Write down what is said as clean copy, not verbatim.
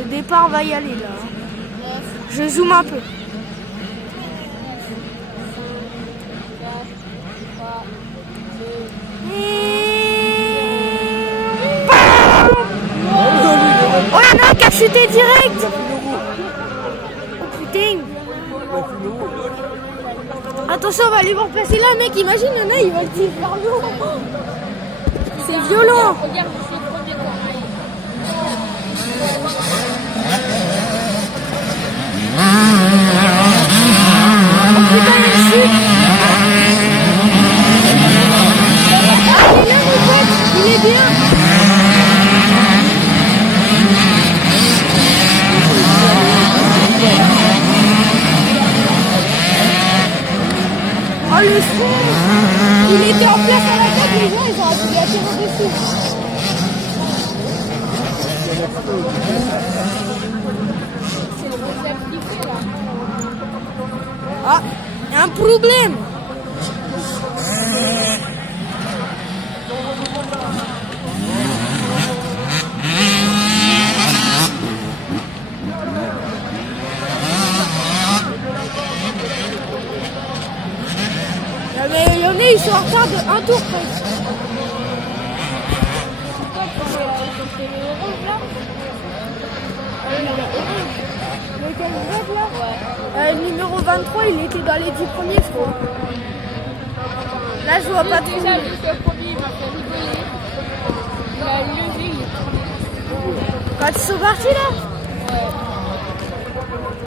Le départ va y aller là. Je zoome un peu. Oh, il y en a un qui a chuté direct. Oh putain. Attention, on va aller voir passer là, mec. Imagine, il y en a, il va le tirer vers le haut. C'est violent. Regarde, je suis le premier temps. Oh putain, il chute. Ah, il est là, mon pote. Il est bien. Oh, le son. Il était en place à la tête, les gens, ils ont appuyé à tirer dessus. C'est le deuxième flippé là. Ah, il y a un problème. Il y en a, ils sont en retard de un tour presque. Lequel red là? Le numéro 23, il était dans les 10 premiers, je crois. Là, je vois pas trop. Déjà, vu que le premier, il m'a fait rigoler. Il a levé, il est Quand ils sont partis là? Ouais.